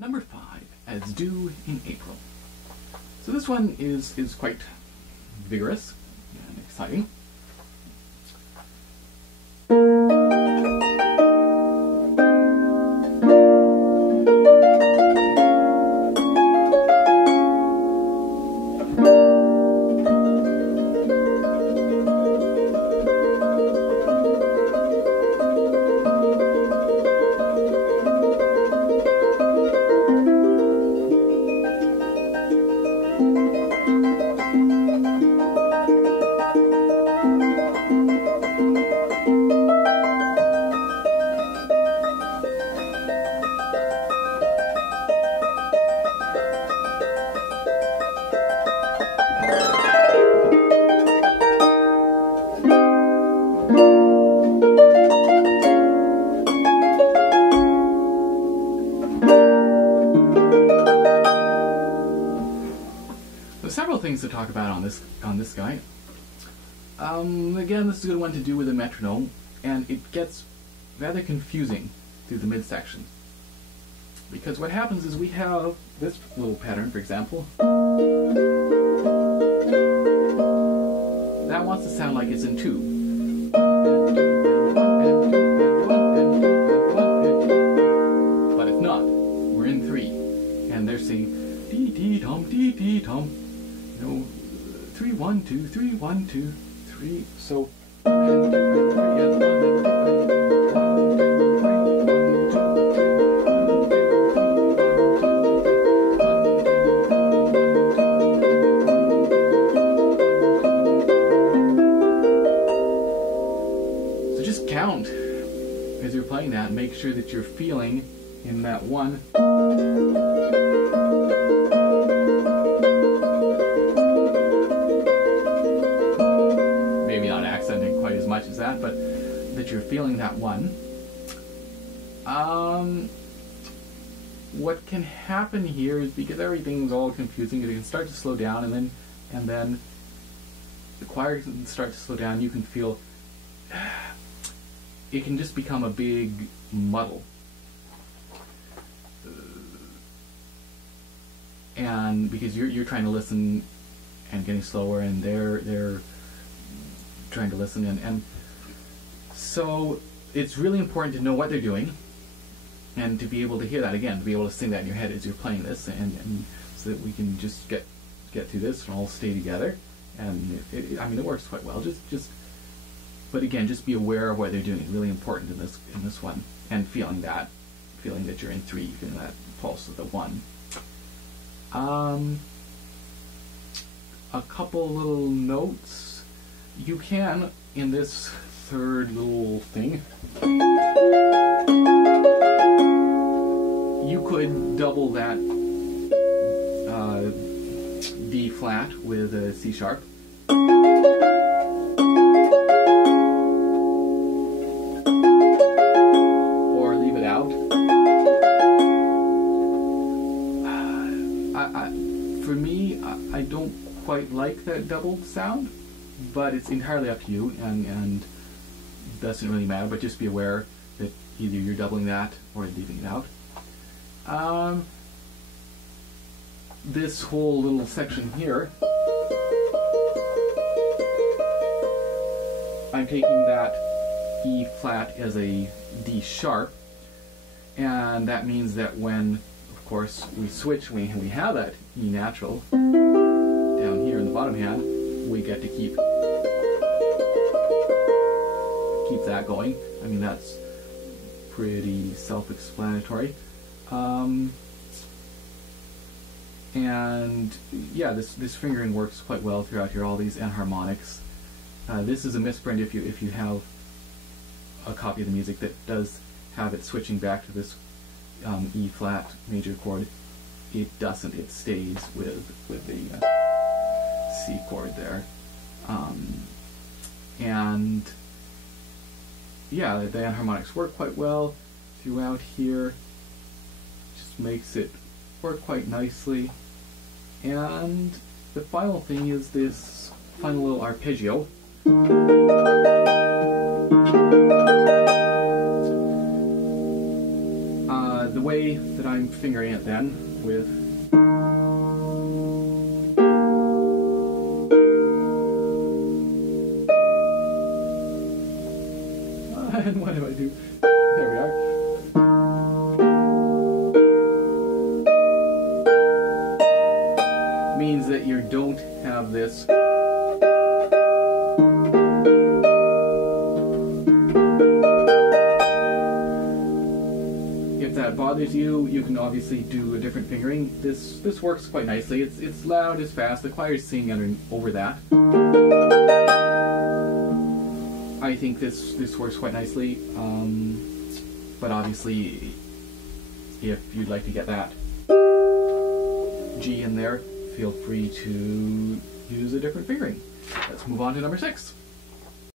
Number 5, as Dew in Aprille. So this one is quite vigorous and exciting. Several things to talk about on this guy. Again, this is a good one to do with a metronome, and it gets rather confusing through the midsection. Because what happens is we have this little pattern, for example. That wants to sound like it's in 2. But it's not. We're in 3. And they're saying dee dee tom dee dee tom. You know, 3 1 2 3 1 2 3. So just count as you're playing that and make sure that you're feeling in that 1. Much as that, but that you're feeling that 1. What can happen here is, because everything's all confusing, it can start to slow down, and then the choir can start to slow down. You can feel it can just become a big muddle, and because you're trying to listen and getting slower, and they're trying to listen, and so it's really important to know what they're doing and to be able to hear that again, to be able to sing that in your head as you're playing this, and so that we can just get through this and all stay together. And I mean, it works quite well. But again, just be aware of what they're doing. It's really important in this one, and feeling that you're in 3, feeling that pulse of the 1. A couple little notes. You can, in this 3rd little thing, you could double that D flat with a C sharp. Or leave it out. For me, I don't quite like that doubled sound. But it's entirely up to you, and it doesn't really matter, but just be aware that either you're doubling that or leaving it out. This whole little section here, I'm taking that E flat as a D sharp, and that means that when, of course, we switch, we have that E natural down here in the bottom hand, we get to keep that going. I mean, that's pretty self-explanatory. And yeah, this fingering works quite well throughout here. All these enharmonics. This is a misprint if you have a copy of the music that does have it switching back to this E flat major chord. It doesn't. It stays with the C chord there. And yeah, the enharmonics work quite well throughout here. Just makes it work quite nicely. And the final thing is this final little arpeggio. The way say that I'm fingering it then with and what do I do? There we are. Means that you don't have this bothers you, you can obviously do a different fingering. This works quite nicely. It's loud, it's fast. The choir's singing over that. I think this works quite nicely. But obviously, if you'd like to get that G in there, feel free to use a different fingering. Let's move on to number 6.